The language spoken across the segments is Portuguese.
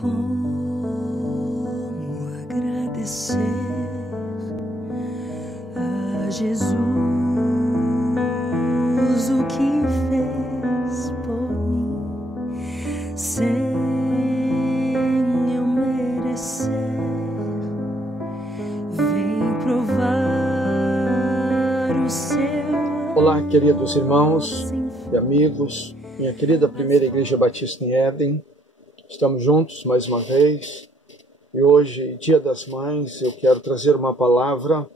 Como agradecer a Jesus o que fez por mim, sem eu merecer. Vem provar o seu. Olá, queridos irmãos e amigos, minha querida Primeira Igreja Batista em Éden. Estamos juntos mais uma vez e hoje, Dia das Mães, eu quero trazer uma palavra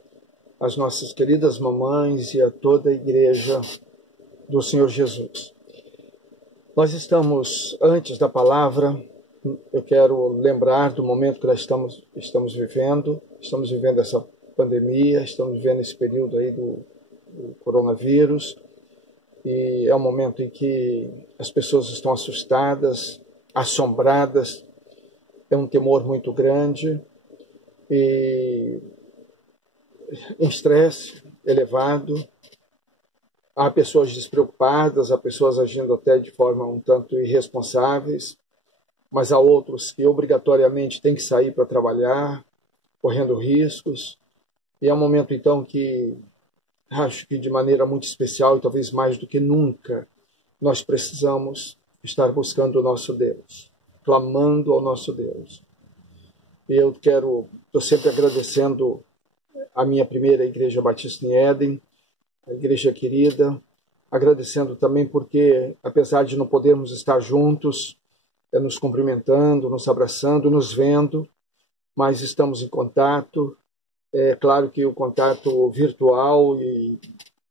às nossas queridas mamães e a toda a Igreja do Senhor Jesus. Nós estamos, antes da palavra, eu quero lembrar do momento que nós estamos vivendo essa pandemia, estamos vivendo esse período aí do coronavírus, e é um momento em que as pessoas estão assustadas, assombradas, é um temor muito grande e em estresse elevado. Há pessoas despreocupadas, há pessoas agindo até de forma um tanto irresponsáveis, mas há outros que obrigatoriamente têm que sair para trabalhar, correndo riscos. E é um momento então que acho que de maneira muito especial e talvez mais do que nunca nós precisamos estar buscando o nosso Deus, clamando ao nosso Deus. E eu estou sempre agradecendo a minha Primeira Igreja Batista em Éden, a igreja querida, agradecendo também porque, apesar de não podermos estar juntos, nos cumprimentando, nos abraçando, nos vendo, mas estamos em contato. É claro que o contato virtual e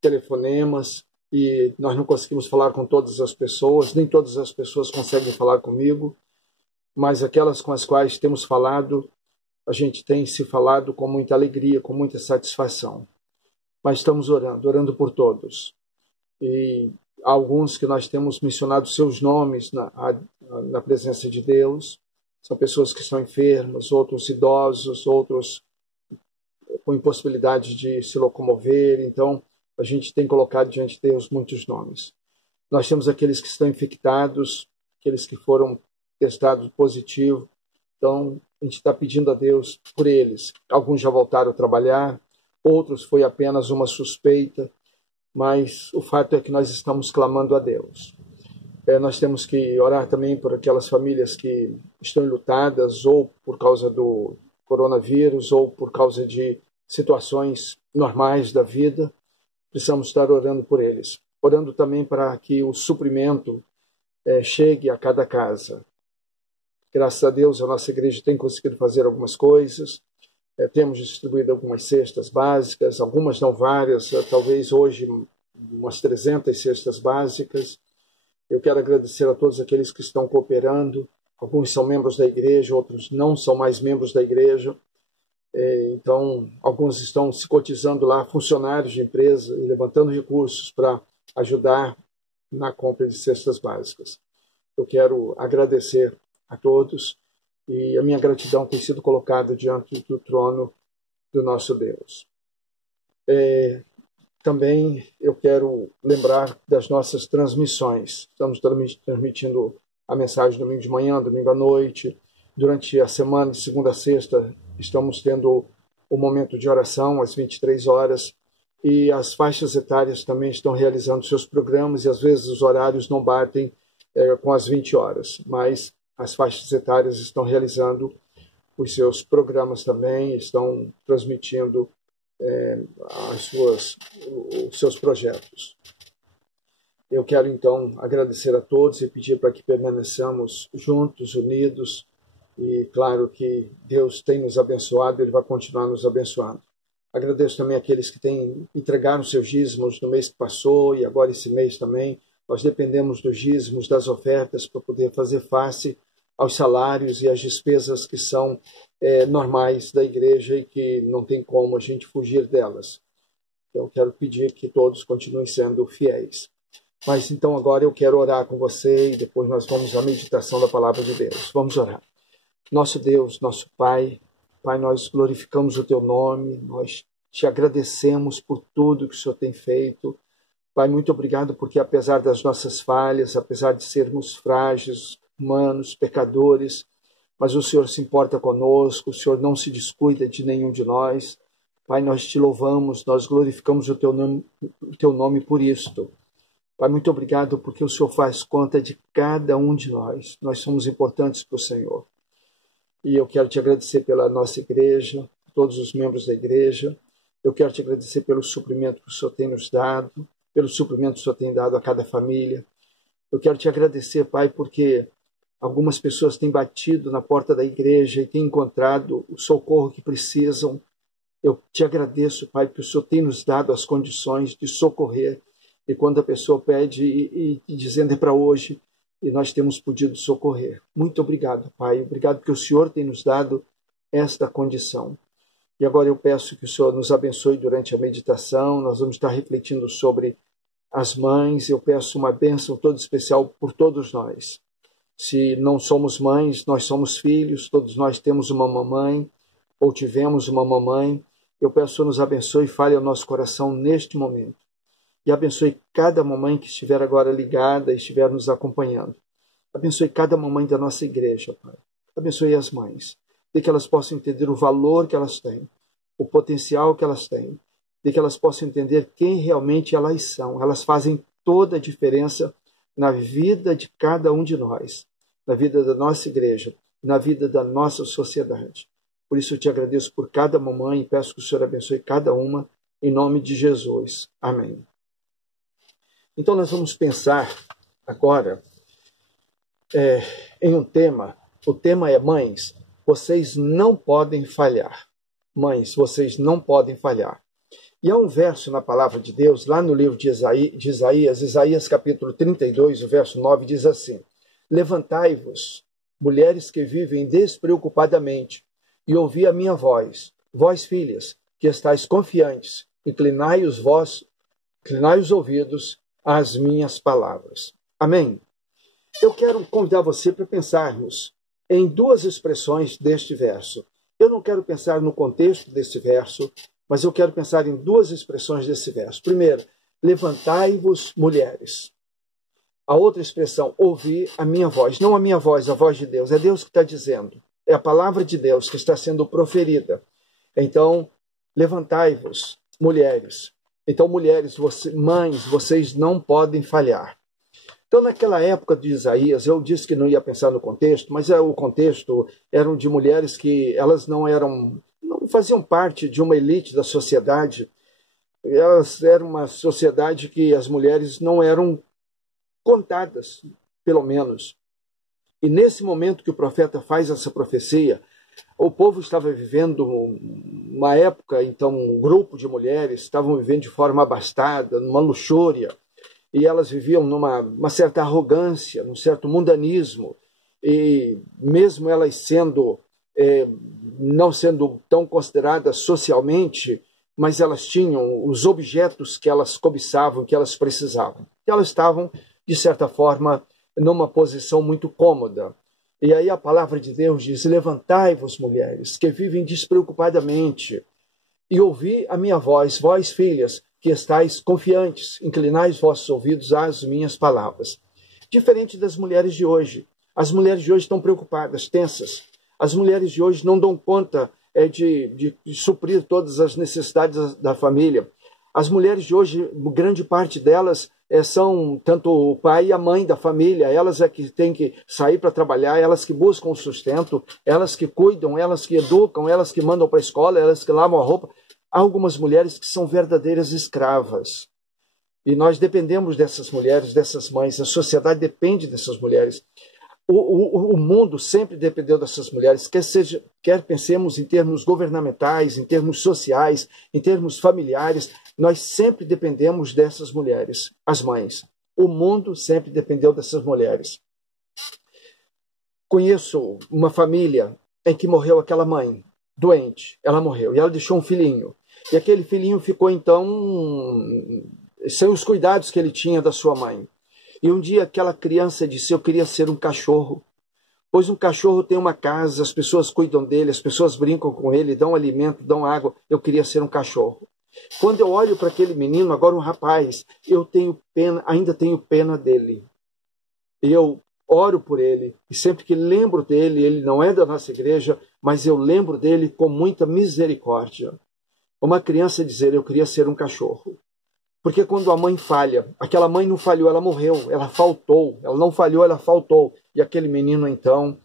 telefonemas, e nós não conseguimos falar com todas as pessoas, nem todas as pessoas conseguem falar comigo, mas aquelas com as quais temos falado, a gente tem se falado com muita alegria, com muita satisfação. Mas estamos orando por todos. E há alguns que nós temos mencionado seus nomes na presença de Deus. São pessoas que estão enfermas, outros idosos, outros com impossibilidade de se locomover. Então, a gente tem colocado diante de Deus muitos nomes. Nós temos aqueles que estão infectados, aqueles que foram testados positivo. Então, a gente está pedindo a Deus por eles. Alguns já voltaram a trabalhar, outros foi apenas uma suspeita, mas o fato é que nós estamos clamando a Deus. Nós temos que orar também por aquelas famílias que estão enlutadas, ou por causa do coronavírus, ou por causa de situações normais da vida. Precisamos estar orando por eles. Orando também para que o suprimento chegue a cada casa. Graças a Deus, a nossa igreja tem conseguido fazer algumas coisas. Temos distribuído algumas cestas básicas, algumas não várias, talvez hoje umas 300 cestas básicas. Eu quero agradecer a todos aqueles que estão cooperando. Alguns são membros da igreja, outros não são mais membros da igreja. Então, alguns estão se cotizando lá, funcionários de empresa, e levantando recursos para ajudar na compra de cestas básicas. Eu quero agradecer a todos, e a minha gratidão tem sido colocada diante do trono do nosso Deus. Também eu quero lembrar das nossas transmissões. Estamos transmitindo a mensagem domingo de manhã, domingo à noite. Durante a semana, de segunda a sexta, estamos tendo o momento de oração às 23 horas. E as faixas etárias também estão realizando seus programas, e às vezes os horários não batem com as 20 horas. Mas as faixas etárias estão realizando os seus programas também, estão transmitindo os seus projetos. Eu quero então agradecer a todos e pedir para que permaneçamos juntos, unidos, e claro que Deus tem nos abençoado, Ele vai continuar nos abençoando. Agradeço também àqueles que entregaram seus dízimos no mês que passou e agora esse mês também. Nós dependemos dos dízimos, das ofertas, para poder fazer face aos salários e às despesas que são normais da igreja e que não tem como a gente fugir delas. Então, eu quero pedir que todos continuem sendo fiéis. Mas então agora eu quero orar com você e depois nós vamos à meditação da palavra de Deus. Vamos orar. Nosso Deus, nosso Pai, nós glorificamos o Teu nome, nós te agradecemos por tudo que o Senhor tem feito. Pai, muito obrigado porque apesar das nossas falhas, apesar de sermos frágeis, humanos, pecadores, mas o Senhor se importa conosco, o Senhor não se descuida de nenhum de nós. Pai, nós te louvamos, nós glorificamos o teu nome por isto. Pai, muito obrigado porque o Senhor faz conta de cada um de nós. Nós somos importantes para o Senhor. E eu quero te agradecer pela nossa igreja, todos os membros da igreja. Eu quero te agradecer pelo suprimento que o Senhor tem nos dado, pelo suprimento que o Senhor tem dado a cada família. Eu quero te agradecer, Pai, porque algumas pessoas têm batido na porta da igreja e têm encontrado o socorro que precisam. Eu te agradeço, Pai, porque o Senhor tem nos dado as condições de socorrer. E quando a pessoa pede e dizendo é para hoje, e nós temos podido socorrer. Muito obrigado, Pai. Obrigado porque o Senhor tem nos dado esta condição. E agora eu peço que o Senhor nos abençoe durante a meditação. Nós vamos estar refletindo sobre as mães. Eu peço uma bênção toda especial por todos nós. Se não somos mães, nós somos filhos. Todos nós temos uma mamãe ou tivemos uma mamãe. Eu peço que o Senhor nos abençoe e fale ao nosso coração neste momento. E abençoe cada mamãe que estiver agora ligada e estiver nos acompanhando. Abençoe cada mamãe da nossa igreja, Pai. Abençoe as mães. De que elas possam entender o valor que elas têm, o potencial que elas têm. De que elas possam entender quem realmente elas são. Elas fazem toda a diferença na vida de cada um de nós, na vida da nossa igreja, na vida da nossa sociedade. Por isso eu te agradeço por cada mamãe e peço que o Senhor abençoe cada uma, em nome de Jesus. Amém. Então nós vamos pensar agora em um tema. O tema é: mães, vocês não podem falhar. Mães, vocês não podem falhar. E há um verso na palavra de Deus, lá no livro de Isaías capítulo 32, o verso 9, diz assim: levantai-vos, mulheres que vivem despreocupadamente, e ouvi a minha voz, vós filhas, que estáis confiantes, inclinai os ouvidos às minhas palavras. Amém? Eu quero convidar você para pensarmos em duas expressões deste verso. Eu não quero pensar no contexto desse verso, mas eu quero pensar em duas expressões desse verso. Primeiro, levantai-vos, mulheres. A outra expressão, ouvi a minha voz. Não a minha voz, a voz de Deus. É Deus que está dizendo. É a palavra de Deus que está sendo proferida. Então, levantai-vos, mulheres. Então, mulheres, mães, vocês não podem falhar. Então, naquela época de Isaías, eu disse que não ia pensar no contexto, mas o contexto eram de mulheres que elas não faziam parte de uma elite da sociedade. Elas eram uma sociedade que as mulheres não eram contadas, pelo menos. E nesse momento que o profeta faz essa profecia, o povo estava vivendo uma época, então um grupo de mulheres estavam vivendo de forma abastada, numa luxúria, e elas viviam numa certa arrogância, num certo mundanismo, e mesmo elas não sendo tão consideradas socialmente, mas elas tinham os objetos que elas cobiçavam, que elas precisavam. E elas estavam, de certa forma, numa posição muito cômoda. E aí a palavra de Deus diz: levantai-vos, mulheres, que vivem despreocupadamente, e ouvi a minha voz, vós, filhas, que estáis confiantes, inclinai os vossos ouvidos às minhas palavras. Diferente das mulheres de hoje. As mulheres de hoje estão preocupadas, tensas. As mulheres de hoje não dão conta de suprir todas as necessidades da família. As mulheres de hoje, grande parte delas, são tanto o pai e a mãe da família. Elas é que têm que sair para trabalhar, elas que buscam o sustento, elas que cuidam, elas que educam, elas que mandam para a escola, elas que lavam a roupa. Há algumas mulheres que são verdadeiras escravas. E nós dependemos dessas mulheres, dessas mães. A sociedade depende dessas mulheres. O mundo sempre dependeu dessas mulheres, quer pensemos em termos governamentais, em termos sociais, em termos familiares, nós sempre dependemos dessas mulheres, as mães. O mundo sempre dependeu dessas mulheres. Conheço uma família em que morreu aquela mãe, doente, ela morreu, e ela deixou um filhinho. E aquele filhinho ficou, então, sem os cuidados que ele tinha da sua mãe. E um dia aquela criança disse: eu queria ser um cachorro, pois um cachorro tem uma casa, as pessoas cuidam dele, as pessoas brincam com ele, dão alimento, dão água. Eu queria ser um cachorro. Quando eu olho para aquele menino, agora um rapaz, eu tenho pena, ainda tenho pena dele. Eu oro por ele, e sempre que lembro dele, ele não é da nossa igreja, mas eu lembro dele com muita misericórdia. Uma criança dizer, eu queria ser um cachorro. Porque quando a mãe falha, aquela mãe não falhou, ela morreu, ela faltou, ela não falhou, ela faltou. E aquele menino, então,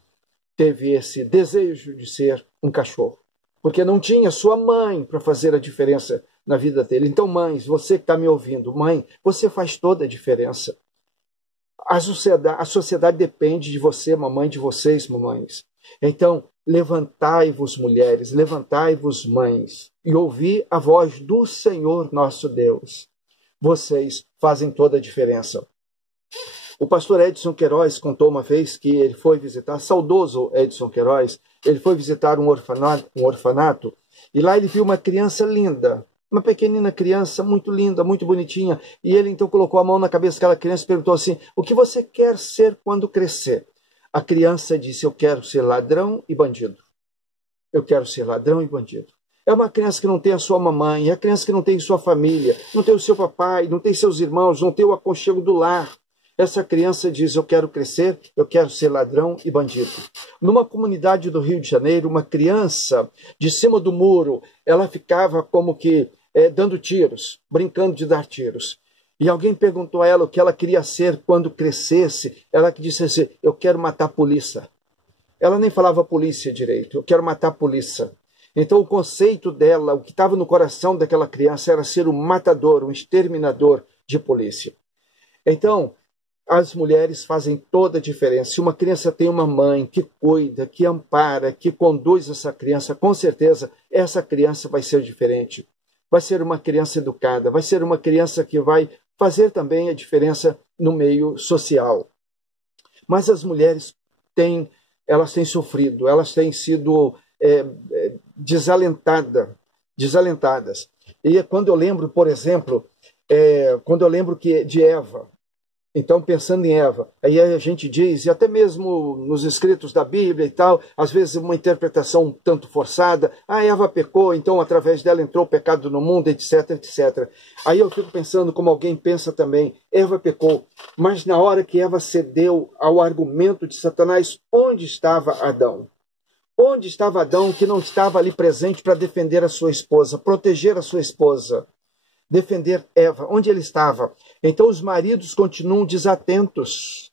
teve esse desejo de ser um cachorro. Porque não tinha sua mãe para fazer a diferença na vida dele. Então, mães, você que está me ouvindo, mãe, você faz toda a diferença. A sociedade depende de você, mamãe, de vocês, mamães. Então, levantai-vos, mulheres, levantai-vos, mães, e ouvi a voz do Senhor nosso Deus. Vocês fazem toda a diferença. O pastor Edson Queiroz contou uma vez que ele foi visitar, saudoso Edson Queiroz, ele foi visitar um orfanato, e lá ele viu uma criança linda, uma pequenina criança, muito linda, muito bonitinha, e ele então colocou a mão na cabeça daquela criança e perguntou assim, o que você quer ser quando crescer? A criança disse, eu quero ser ladrão e bandido. Eu quero ser ladrão e bandido. É uma criança que não tem a sua mamãe, é a criança que não tem sua família, não tem o seu papai, não tem seus irmãos, não tem o aconchego do lar. Essa criança diz, eu quero crescer, eu quero ser ladrão e bandido. Numa comunidade do Rio de Janeiro, uma criança, de cima do muro, ela ficava como que dando tiros, brincando de dar tiros. E alguém perguntou a ela o que ela queria ser quando crescesse. Ela disse assim, eu quero matar a polícia. Ela nem falava polícia direito, eu quero matar a polícia. Então o conceito dela, o que estava no coração daquela criança era ser um matador, um exterminador de polícia. Então, as mulheres fazem toda a diferença. Se uma criança tem uma mãe que cuida, que ampara, que conduz essa criança, com certeza essa criança vai ser diferente. Vai ser uma criança educada, vai ser uma criança que vai fazer também a diferença no meio social. Mas as mulheres elas têm sofrido, elas têm sido desalentadas. E quando eu lembro, por exemplo, de Eva, então pensando em Eva, aí a gente diz, e até mesmo nos escritos da Bíblia e tal, às vezes uma interpretação um tanto forçada, Eva pecou, então através dela entrou o pecado no mundo, etc, etc. Aí eu fico pensando como alguém pensa também, Eva pecou, mas na hora que Eva cedeu ao argumento de Satanás, onde estava Adão? Onde estava Adão que não estava ali presente para defender a sua esposa, proteger a sua esposa? Defender Eva, onde ele estava. Então os maridos continuam desatentos.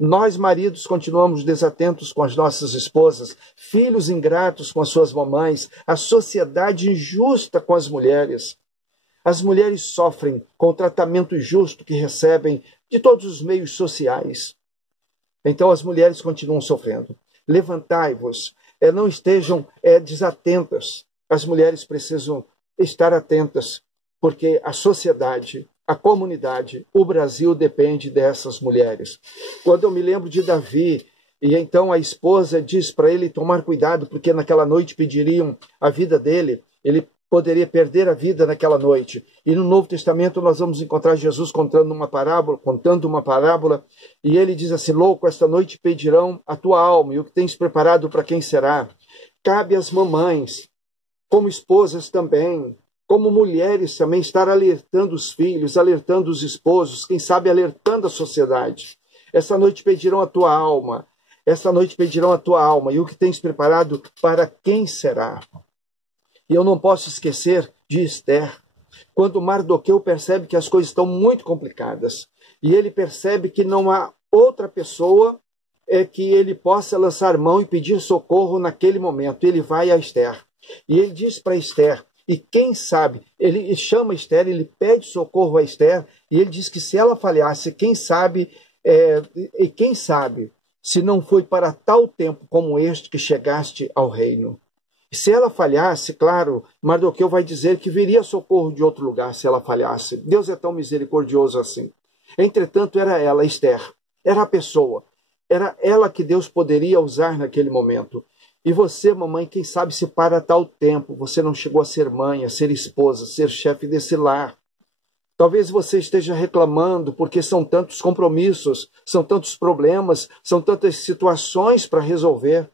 Nós, maridos, continuamos desatentos com as nossas esposas, filhos ingratos com as suas mamães, a sociedade injusta com as mulheres. As mulheres sofrem com o tratamento injusto que recebem de todos os meios sociais. Então as mulheres continuam sofrendo. Levantai-vos, não estejam desatentas. As mulheres precisam estar atentas, porque a sociedade, a comunidade, o Brasil depende dessas mulheres. Quando eu me lembro de Davi, e então a esposa diz para ele tomar cuidado, porque naquela noite pediriam a vida dele, ele poderia perder a vida naquela noite. E no Novo Testamento nós vamos encontrar Jesus contando uma parábola, e ele diz assim, louco, esta noite pedirão a tua alma, e o que tens preparado para quem será? Cabe às mamães, como esposas também, como mulheres também, estar alertando os filhos, alertando os esposos, quem sabe alertando a sociedade. Essa noite pedirão a tua alma, e o que tens preparado para quem será? E eu não posso esquecer de Esther, quando Mardoqueu percebe que as coisas estão muito complicadas, e ele percebe que não há outra pessoa que ele possa lançar mão e pedir socorro naquele momento. Ele vai a Esther, e ele diz para Esther, e quem sabe, ele chama Esther, ele pede socorro a Esther, e ele diz que se ela falhasse, quem sabe, se não foi para tal tempo como este que chegaste ao reino. E se ela falhasse, claro, Mardoqueu vai dizer que viria socorro de outro lugar se ela falhasse. Deus é tão misericordioso assim. Entretanto, era ela, Esther, era a pessoa, era ela que Deus poderia usar naquele momento. E você, mamãe, quem sabe se para tal tempo você não chegou a ser mãe, a ser esposa, a ser chefe desse lar. Talvez você esteja reclamando porque são tantos compromissos, são tantos problemas, são tantas situações para resolver.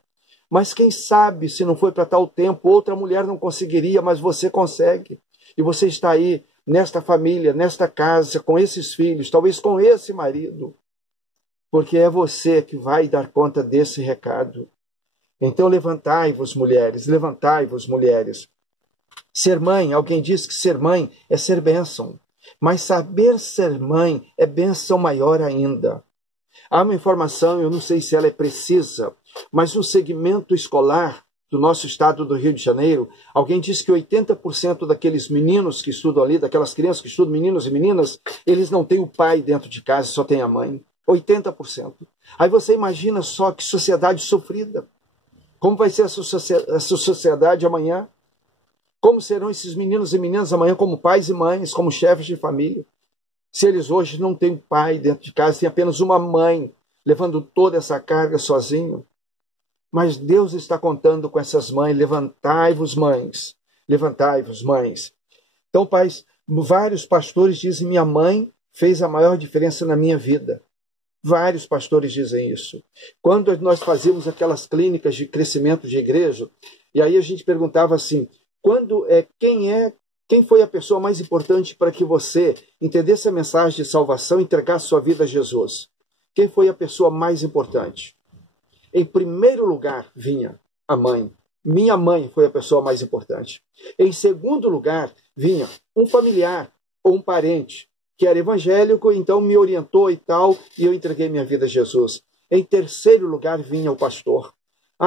Mas quem sabe se não foi para tal tempo, outra mulher não conseguiria, mas você consegue. E você está aí, nesta família, nesta casa, com esses filhos, talvez com esse marido. porque é você que vai dar conta desse recado. Então levantai-vos, mulheres, levantai-vos, mulheres. Ser mãe, alguém diz que ser mãe é ser bênção, mas saber ser mãe é bênção maior ainda. Há uma informação, eu não sei se ela é precisa, mas no segmento escolar do nosso estado do Rio de Janeiro, alguém disse que 80% daqueles meninos que estudam ali, daquelas crianças que estudam, meninos e meninas, eles não têm o pai dentro de casa, só tem a mãe. 80%. Aí você imagina só que sociedade sofrida. Como vai ser essa sociedade amanhã? Como serão esses meninos e meninas amanhã como pais e mães, como chefes de família? Se eles hoje não têm pai dentro de casa, tem apenas uma mãe, levando toda essa carga sozinho. Mas Deus está contando com essas mães. Levantai-vos, mães. Levantai-vos, mães. Então, pais, vários pastores dizem, minha mãe fez a maior diferença na minha vida. Vários pastores dizem isso. Quando nós fazíamos aquelas clínicas de crescimento de igreja, e aí a gente perguntava assim, quem foi a pessoa mais importante para que você entendesse a mensagem de salvação e entregasse sua vida a Jesus? Quem foi a pessoa mais importante? Em primeiro lugar vinha a mãe. Minha mãe foi a pessoa mais importante. Em segundo lugar vinha um familiar ou um parente que era evangélico, então me orientou e tal, e eu entreguei minha vida a Jesus. Em terceiro lugar vinha o pastor.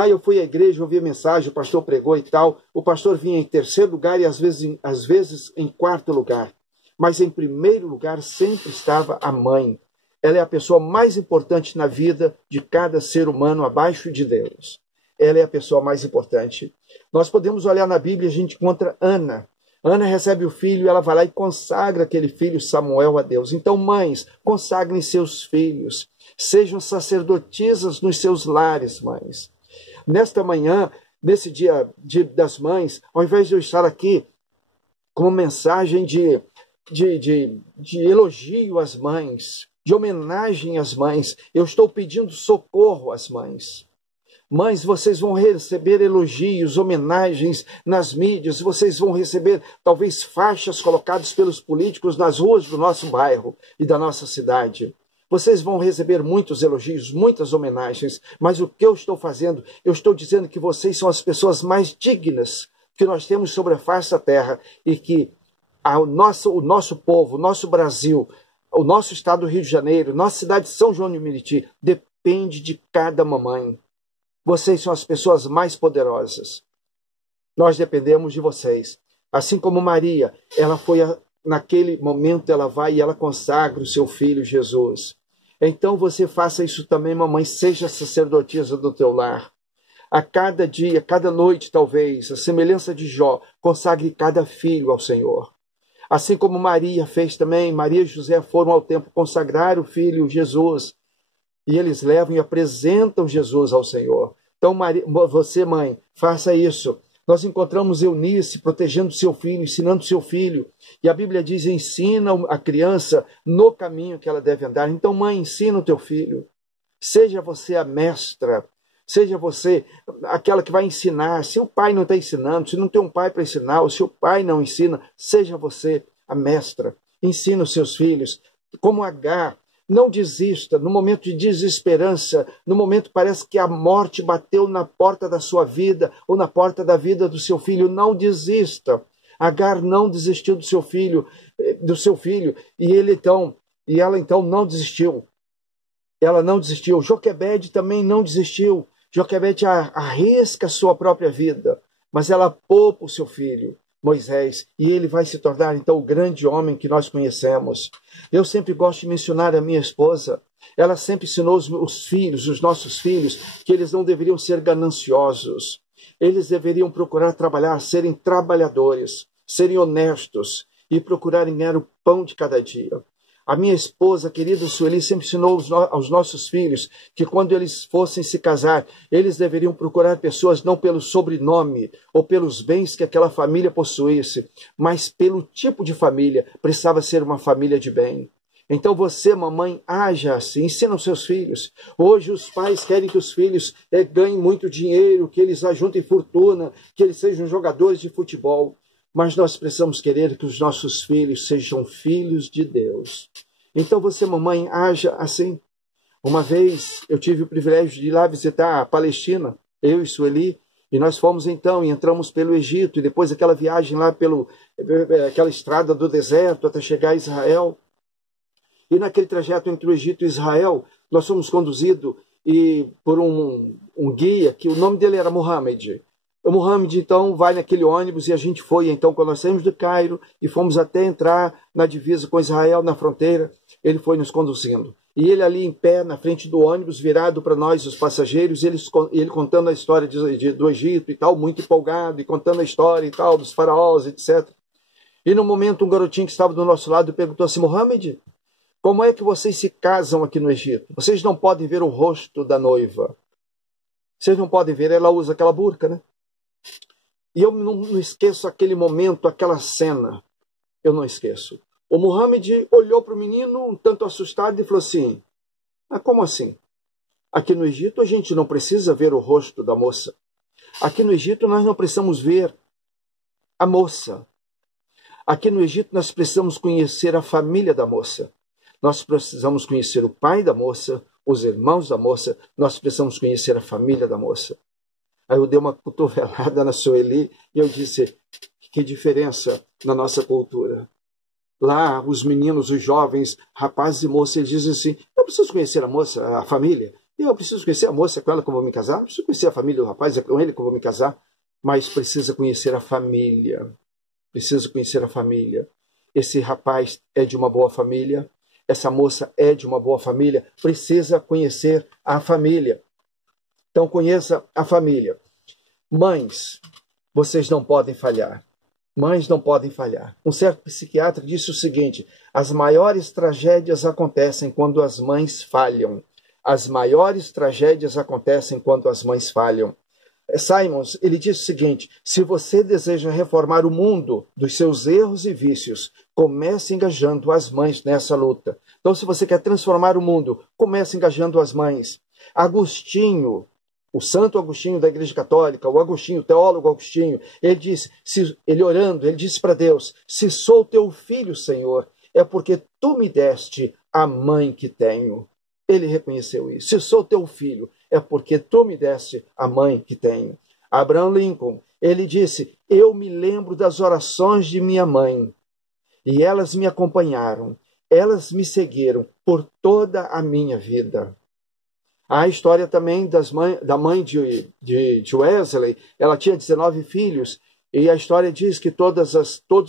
Eu fui à igreja, ouvi a mensagem, o pastor pregou e tal. O pastor vinha em terceiro lugar e às vezes em quarto lugar. Mas em primeiro lugar sempre estava a mãe. Ela é a pessoa mais importante na vida de cada ser humano abaixo de Deus. Ela é a pessoa mais importante. Nós podemos olhar na Bíblia, a gente encontra Ana. Ana recebe o filho e ela vai lá e consagra aquele filho Samuel a Deus. Então, mães, consagrem seus filhos. Sejam sacerdotisas nos seus lares, mães. Nesta manhã, nesse dia das mães, ao invés de eu estar aqui com uma mensagem de elogio às mães, de homenagem às mães, eu estou pedindo socorro às mães. Mães, vocês vão receber elogios, homenagens nas mídias, vocês vão receber talvez faixas colocadas pelos políticos nas ruas do nosso bairro e da nossa cidade. Vocês vão receber muitos elogios, muitas homenagens, mas o que eu estou fazendo? Eu estou dizendo que vocês são as pessoas mais dignas que nós temos sobre a face da terra e que o nosso povo, o nosso Brasil, o nosso estado do Rio de Janeiro, nossa cidade de São João de Meriti, depende de cada mamãe. Vocês são as pessoas mais poderosas. Nós dependemos de vocês. Assim como Maria, naquele momento ela vai e ela consagra o seu filho Jesus. Então você faça isso também, mamãe, seja sacerdotisa do teu lar. A cada dia, cada noite talvez, a semelhança de Jó, consagre cada filho ao Senhor. Assim como Maria fez também, Maria e José foram ao templo consagrar o filho Jesus. E eles levam e apresentam Jesus ao Senhor. Então, você, mãe, faça isso. Nós encontramos Eunice protegendo seu filho, ensinando seu filho. E a Bíblia diz, ensina a criança no caminho que ela deve andar. Então, mãe, ensina o teu filho. Seja você a mestra. Seja você aquela que vai ensinar. Se o pai não está ensinando, se não tem um pai para ensinar, ou se o pai não ensina, seja você a mestra. Ensina os seus filhos. Como Agar. Não desista, no momento de desesperança, no momento que parece que a morte bateu na porta da sua vida ou na porta da vida do seu filho, não desista. Agar não desistiu do seu filho, e ela então não desistiu. Ela não desistiu. Joquebede também não desistiu. Joquebede arrisca a sua própria vida, mas ela poupa o seu filho, Moisés, e ele vai se tornar então o grande homem que nós conhecemos. Eu sempre gosto de mencionar a minha esposa. Ela sempre ensinou os nossos filhos, que eles não deveriam ser gananciosos. Eles deveriam procurar trabalhar, serem trabalhadores, serem honestos e procurarem ganhar o pão de cada dia. A minha esposa, a querida Sueli, sempre ensinou aos nossos filhos que quando eles fossem se casar, eles deveriam procurar pessoas não pelo sobrenome ou pelos bens que aquela família possuísse, mas pelo tipo de família. Precisava ser uma família de bem. Então você, mamãe, haja assim, ensina os seus filhos. Hoje os pais querem que os filhos ganhem muito dinheiro, que eles ajuntem fortuna, que eles sejam jogadores de futebol. Mas nós precisamos querer que os nossos filhos sejam filhos de Deus. Então você, mamãe, haja assim. Uma vez eu tive o privilégio de ir lá visitar a Palestina, eu e Sueli, e nós fomos então e entramos pelo Egito, e depois aquela viagem lá aquela estrada do deserto até chegar a Israel. E naquele trajeto entre o Egito e Israel, nós fomos conduzidos por um guia, que o nome dele era Mohammed. O Mohammed, então, vai naquele ônibus e a gente foi, então, quando nós saímos do Cairo e fomos até entrar na divisa com Israel, na fronteira, ele foi nos conduzindo. E ele ali em pé, na frente do ônibus, virado para nós, os passageiros, ele contando a história do Egito e tal, muito empolgado, e contando a história e tal, dos faraós, etc. E no momento, um garotinho que estava do nosso lado perguntou assim: Mohammed, como é que vocês se casam aqui no Egito? Vocês não podem ver o rosto da noiva. Vocês não podem ver, ela usa aquela burca, né? E eu não esqueço aquele momento, aquela cena. Eu não esqueço. O Mohammed olhou para o menino um tanto assustado e falou assim: ah, como assim? Aqui no Egito a gente não precisa ver o rosto da moça. Aqui no Egito nós não precisamos ver a moça. Aqui no Egito nós precisamos conhecer a família da moça. Nós precisamos conhecer o pai da moça, os irmãos da moça. Nós precisamos conhecer a família da moça. Aí eu dei uma cotovelada na Sueli e eu disse: que diferença na nossa cultura. Lá, os meninos, os jovens, rapazes e moças, eles dizem assim: eu preciso conhecer a moça, a família. Eu preciso conhecer a moça, é com ela que eu vou me casar. Eu preciso conhecer a família do rapaz, é com ele que eu vou me casar. Mas precisa conhecer a família. Precisa conhecer a família. Esse rapaz é de uma boa família. Essa moça é de uma boa família. Precisa conhecer a família. Então, conheça a família. Mães, vocês não podem falhar. Mães não podem falhar. Um certo psiquiatra disse o seguinte: as maiores tragédias acontecem quando as mães falham. As maiores tragédias acontecem quando as mães falham. Simons, ele disse o seguinte: se você deseja reformar o mundo dos seus erros e vícios, comece engajando as mães nessa luta. Então, se você quer transformar o mundo, comece engajando as mães. Agostinho, o Santo Agostinho da Igreja Católica, o Agostinho, o teólogo Agostinho, ele disse, ele orando, ele disse para Deus: se sou teu filho, Senhor, é porque tu me deste a mãe que tenho. Ele reconheceu isso. Se sou teu filho, é porque tu me deste a mãe que tenho. Abraham Lincoln, ele disse: eu me lembro das orações de minha mãe, e elas me acompanharam, elas me seguiram por toda a minha vida. Há a história também da mãe de Wesley. Ela tinha 19 filhos, e a história diz que todos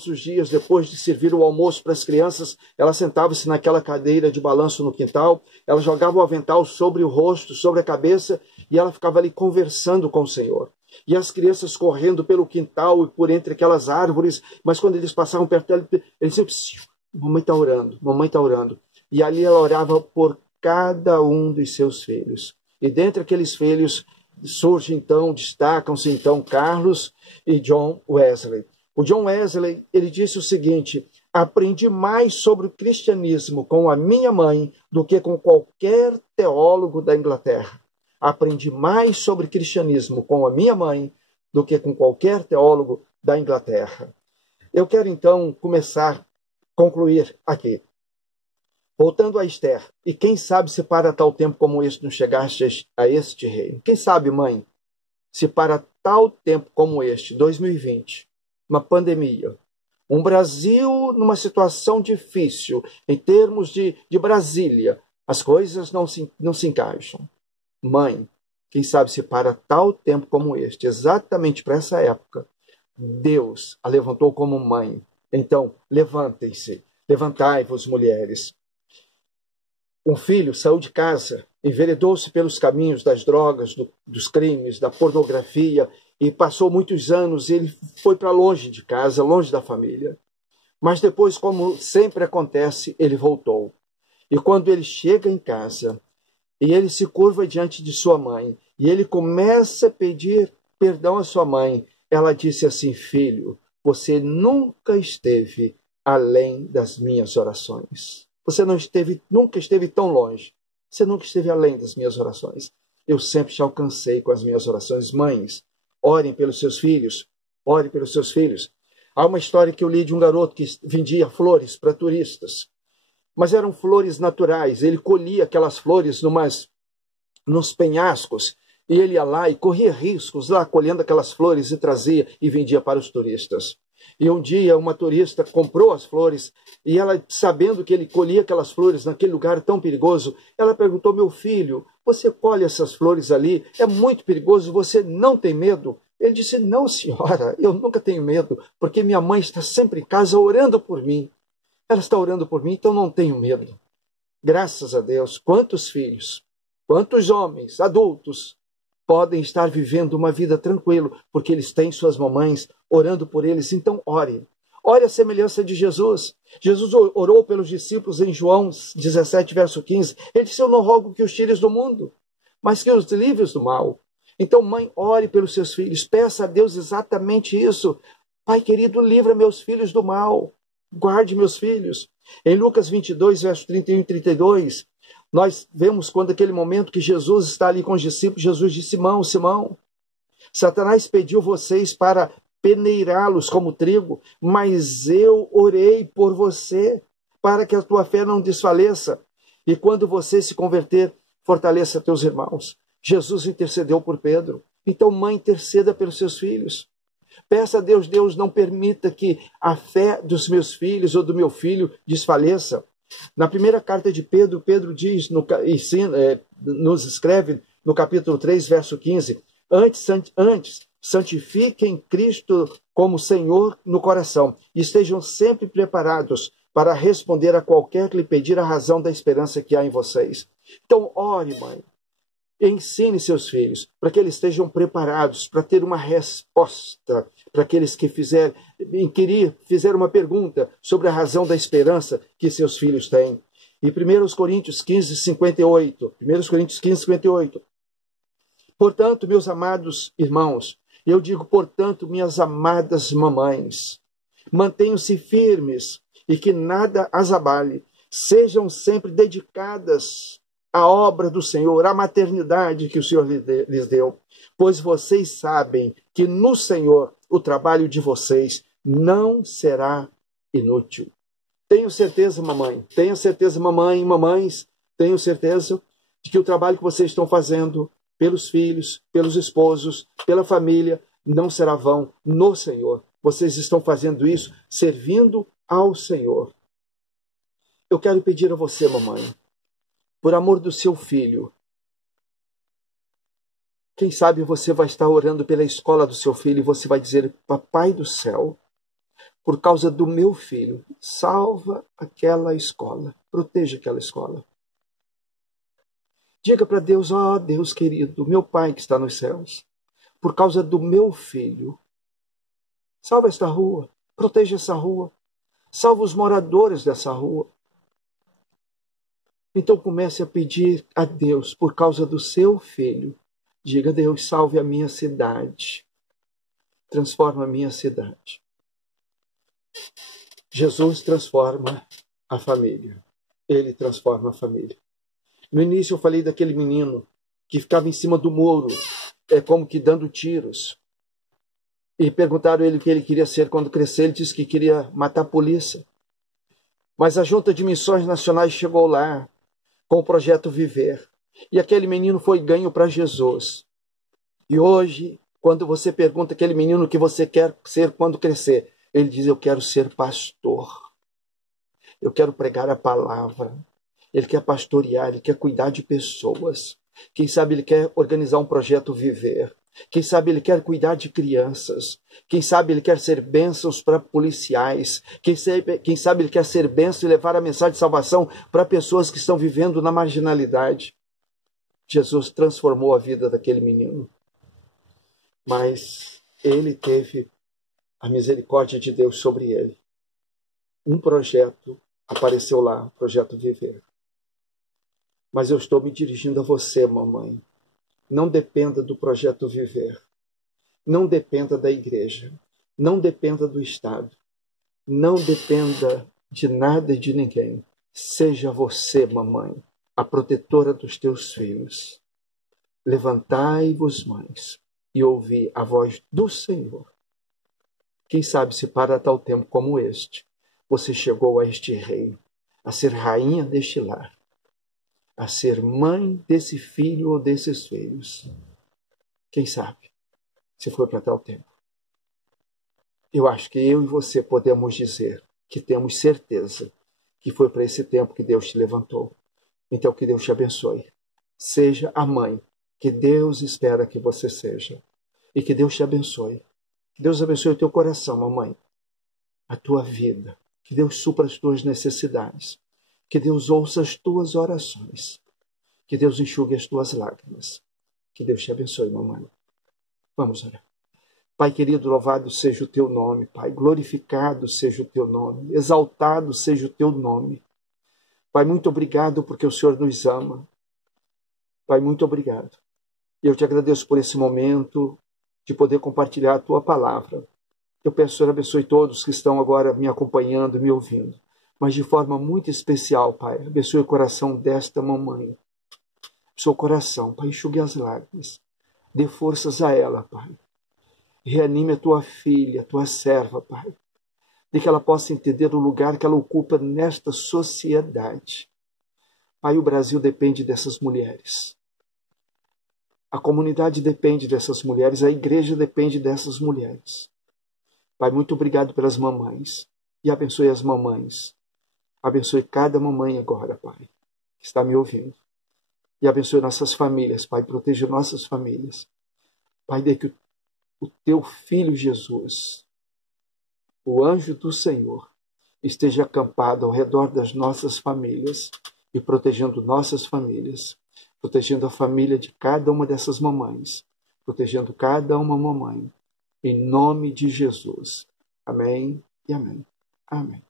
os dias, depois de servir o almoço para as crianças, ela sentava-se naquela cadeira de balanço no quintal, ela jogava o avental sobre o rosto, sobre a cabeça, e ela ficava ali conversando com o Senhor. E as crianças correndo pelo quintal e por entre aquelas árvores, mas quando eles passavam perto dela, eles diziam: mamãe está orando, mamãe está orando. E ali ela orava por cada um dos seus filhos. E dentre aqueles filhos destacam-se então Carlos e John Wesley. O John Wesley, ele disse o seguinte: aprendi mais sobre o cristianismo com a minha mãe do que com qualquer teólogo da Inglaterra. Aprendi mais sobre cristianismo com a minha mãe do que com qualquer teólogo da Inglaterra. Eu quero então concluir aqui. Voltando a Esther, e quem sabe se para tal tempo como este não chegaste a este reino? Quem sabe, mãe, se para tal tempo como este, 2020, uma pandemia, um Brasil numa situação difícil, em termos de Brasília, as coisas não se encaixam. Mãe, quem sabe se para tal tempo como este, exatamente para essa época, Deus a levantou como mãe. Então, levantem-se, levantai-vos, mulheres. Um filho saiu de casa, enveredou-se pelos caminhos das drogas, dos crimes, da pornografia, e passou muitos anos, ele foi para longe de casa, longe da família. Mas depois, como sempre acontece, ele voltou. E quando ele chega em casa, e ele se curva diante de sua mãe, e ele começa a pedir perdão à sua mãe, ela disse assim: filho, você nunca esteve além das minhas orações. Você nunca esteve tão longe. Você nunca esteve além das minhas orações. Eu sempre te alcancei com as minhas orações. Mães, orem pelos seus filhos. Ore pelos seus filhos. Há uma história que eu li de um garoto que vendia flores para turistas. mas eram flores naturais. Ele colhia aquelas flores nos penhascos, e ele ia lá e corria riscos lá, colhendo aquelas flores e trazia e vendia para os turistas. E um dia uma turista comprou as flores e ela, sabendo que ele colhia aquelas flores naquele lugar tão perigoso, ela perguntou: meu filho, você colhe essas flores ali? É muito perigoso, você não tem medo? Ele disse: não, senhora, eu nunca tenho medo, porque minha mãe está sempre em casa orando por mim. Ela está orando por mim, então não tenho medo. Graças a Deus, quantos filhos, quantos homens, adultos, podem estar vivendo uma vida tranquila, porque eles têm suas mamães orando por eles. Então ore. Ore a semelhança de Jesus. Jesus orou pelos discípulos em João 17, verso 15. Ele disse: eu não rogo que os tires do mundo, mas que os livres do mal. Então, mãe, ore pelos seus filhos. Peça a Deus exatamente isso. Pai querido, livra meus filhos do mal. Guarde meus filhos. Em Lucas 22, verso 31 e 32, nós vemos quando aquele momento que Jesus está ali com os discípulos, Jesus disse: Simão, Simão, Satanás pediu vocês para peneirá-los como trigo, mas eu orei por você, para que a tua fé não desfaleça. E quando você se converter, fortaleça teus irmãos. Jesus intercedeu por Pedro. Então, mãe, interceda pelos seus filhos. Peça a Deus: Deus, não permita que a fé dos meus filhos ou do meu filho desfaleça. Na primeira carta de Pedro, Pedro diz, nos escreve no capítulo 3, verso 15, antes santifiquem Cristo como Senhor no coração e estejam sempre preparados para responder a qualquer que lhe pedir a razão da esperança que há em vocês. Então, ore, mãe. Ensine seus filhos para que eles estejam preparados para ter uma resposta para aqueles que fizeram uma pergunta sobre a razão da esperança que seus filhos têm. E 1 Coríntios 15, 58. 1 Coríntios 15, 58. Portanto, meus amados irmãos, eu digo, portanto, minhas amadas mamães, mantenham-se firmes e que nada as abale. Sejam sempre dedicadas à obra do Senhor, à maternidade que o Senhor lhes deu, pois vocês sabem que no Senhor o trabalho de vocês não será inútil. Tenho certeza, mamãe, mamães, tenho certeza de que o trabalho que vocês estão fazendo pelos filhos, pelos esposos, pela família, não será vão no Senhor. Vocês estão fazendo isso servindo ao Senhor. Eu quero pedir a você, mamãe, por amor do seu filho, quem sabe você vai estar orando pela escola do seu filho e você vai dizer: Papai do céu, por causa do meu filho, salva aquela escola, proteja aquela escola. Diga para Deus: ó Deus querido, meu Pai que está nos céus, por causa do meu filho, salva esta rua, proteja essa rua, salva os moradores dessa rua. Então comece a pedir a Deus por causa do seu filho. Diga: Deus, salve a minha cidade. Transforma a minha cidade. Jesus transforma a família. Ele transforma a família. No início eu falei daquele menino que ficava em cima do muro, como que dando tiros. E perguntaram ele o que ele queria ser quando crescer. Ele disse que queria matar a polícia. Mas a Junta de Missões Nacionais chegou lá com o projeto Viver. E aquele menino foi ganho para Jesus. E hoje, quando você pergunta aquele menino o que você quer ser quando crescer, ele diz: eu quero ser pastor. Eu quero pregar a palavra. Ele quer pastorear, ele quer cuidar de pessoas. Quem sabe ele quer organizar um projeto Viver. Quem sabe ele quer cuidar de crianças. Quem sabe ele quer ser bênçãos para policiais. Quem sabe ele quer ser bênção e levar a mensagem de salvação para pessoas que estão vivendo na marginalidade. Jesus transformou a vida daquele menino. Mas ele teve a misericórdia de Deus sobre ele. Um projeto apareceu lá, o projeto Viver. Mas eu estou me dirigindo a você, mamãe. Não dependa do projeto Viver. Não dependa da igreja. Não dependa do Estado. Não dependa de nada e de ninguém. Seja você, mamãe, a protetora dos teus filhos. Levantai-vos, mães, e ouvi a voz do Senhor. Quem sabe se para tal tempo como este, você chegou a este reino. a ser rainha deste lar, a ser mãe desse filho ou desses filhos. Quem sabe, se for para tal tempo. Eu acho que eu e você podemos dizer que temos certeza que foi para esse tempo que Deus te levantou. Então, que Deus te abençoe. Seja a mãe que Deus espera que você seja. E que Deus te abençoe. Que Deus abençoe o teu coração, mamãe, a tua vida. Que Deus supra as tuas necessidades. Que Deus ouça as tuas orações. Que Deus enxugue as tuas lágrimas. Que Deus te abençoe, mamãe. Vamos orar. Pai querido, louvado seja o teu nome, Pai. Glorificado seja o teu nome. Exaltado seja o teu nome. Pai, muito obrigado porque o Senhor nos ama. Pai, muito obrigado. E eu te agradeço por esse momento de poder compartilhar a tua palavra. Eu peço, Senhor, abençoe todos que estão agora me acompanhando, me ouvindo. Mas de forma muito especial, Pai, abençoe o coração desta mamãe. Abençoe o coração, Pai, enxugue as lágrimas. Dê forças a ela, Pai. Reanime a tua filha, a tua serva, Pai. De que ela possa entender o lugar que ela ocupa nesta sociedade. Pai, o Brasil depende dessas mulheres. A comunidade depende dessas mulheres, a igreja depende dessas mulheres. Pai, muito obrigado pelas mamães. E abençoe as mamães. Abençoe cada mamãe agora, Pai, que está me ouvindo. E abençoe nossas famílias, Pai, proteja nossas famílias. Pai, dê que o teu Filho Jesus, o anjo do Senhor, esteja acampado ao redor das nossas famílias e protegendo nossas famílias, protegendo a família de cada uma dessas mamães, protegendo cada uma mamãe, em nome de Jesus. Amém e amém. Amém.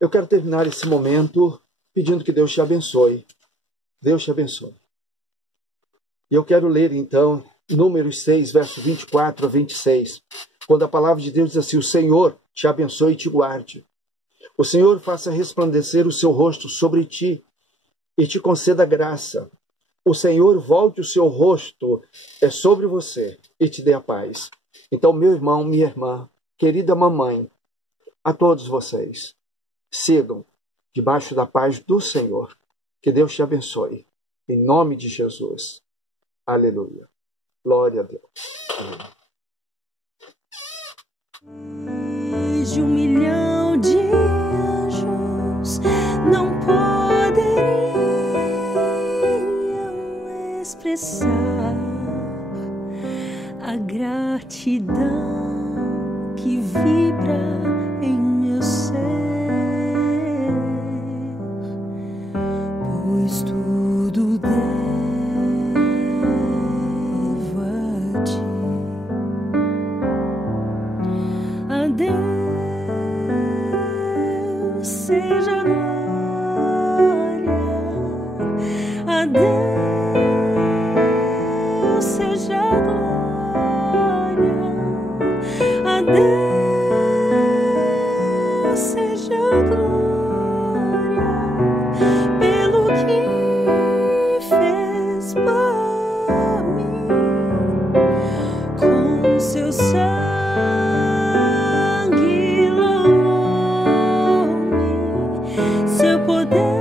Eu quero terminar esse momento pedindo que Deus te abençoe. Deus te abençoe. E eu quero ler então Números 6, verso 24 a 26, quando a palavra de Deus diz assim: o Senhor te abençoe e te guarde. O Senhor faça resplandecer o seu rosto sobre ti e te conceda graça. O Senhor volte o seu rosto sobre você e te dê a paz. Então, meu irmão, minha irmã, querida mamãe, a todos vocês, sigam debaixo da paz do Senhor. Que Deus te abençoe. Em nome de Jesus. Aleluia. Glória a Deus. Mais de 1 milhão de anjos não poderiam expressar a gratidão que vibra em meu ser, pois tudo devo a ti. A Deus seja a glória, a Deus seja a glória, a Deus seja a glória, pelo que fez por mim, com seu sangue lavou-me, seu poder